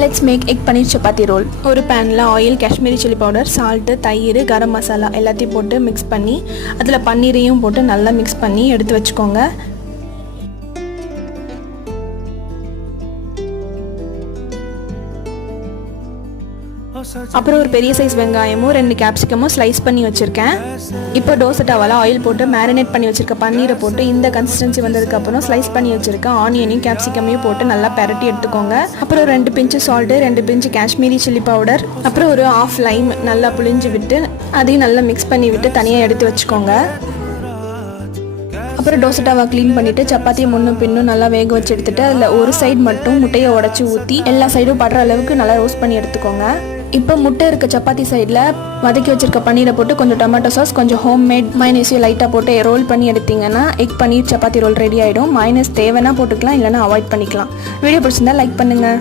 Let's make egg paneer chapati roll. ஒரு பேனில் oil, Kashmiri chilli powder, salt, தயிர், கரம் மசாலா எல்லாத்தையும் போட்டு மிக்ஸ் பண்ணி அதில் பன்னீரையும் போட்டு நல்லா மிக்ஸ் பண்ணி எடுத்து வச்சுக்கோங்க. அப்புறம் ஒரு பெரிய சைஸ் வெங்காயமும் 2 கேப்சிகமும் ஸ்லைஸ் பண்ணி வச்சுருக்கேன். இப்போ தோசை டவாவில் ஆயில் போட்டு மேரினேட் பண்ணி வச்சுருக்க பன்னீரை போட்டு இந்த கன்சிஸ்டன்சி வந்ததுக்கப்புறம் ஸ்லைஸ் பண்ணி வச்சுருக்க ஆனியனையும் கேப்சிகமையும் போட்டு நல்லா பெரட்டி எடுத்துக்கோங்க. அப்புறம் 2 பிஞ்சு சால்ட்டு, 2 பிஞ்சு காஷ்மீரி சில்லி பவுடர், அப்புறம் ஒரு ½ லைம் நல்லா புளிஞ்சு விட்டு அதையும் நல்லா மிக்ஸ் பண்ணி விட்டு தனியாக எடுத்து வச்சுக்கோங்க. அப்புறம் தோசை டவா க்ளீன் பண்ணிவிட்டு சப்பாத்தியை முன்னும் பின்னும் நல்லா வேக வச்சு எடுத்துகிட்டு அதில் ஒரு சைடு மட்டும் முட்டையை உடச்சி ஊற்றி எல்லா சைடும் படுற அளவுக்கு நல்லா ரோஸ்ட் பண்ணி எடுத்துக்கோங்க. இப்போ முட்டை இருக்க சப்பாத்தி சைடில் வதக்கி வச்சிருக்க பன்னீரை போட்டு கொஞ்சம் டொமேட்டோ சாஸ், கொஞ்சம் ஹோம்மேட் மைனஸையும் லைட்டாக போட்டு ரோல் பண்ணி எடுத்திங்கன்னா egg paneer chapati roll ready ஆகிடும். மைனஸ் தேவைன்னா போட்டுக்கலாம், இல்லைனா அவாய்ட் பண்ணிக்கலாம். வீடியோ பிடிச்சிருந்தா லைக் பண்ணுங்கள்.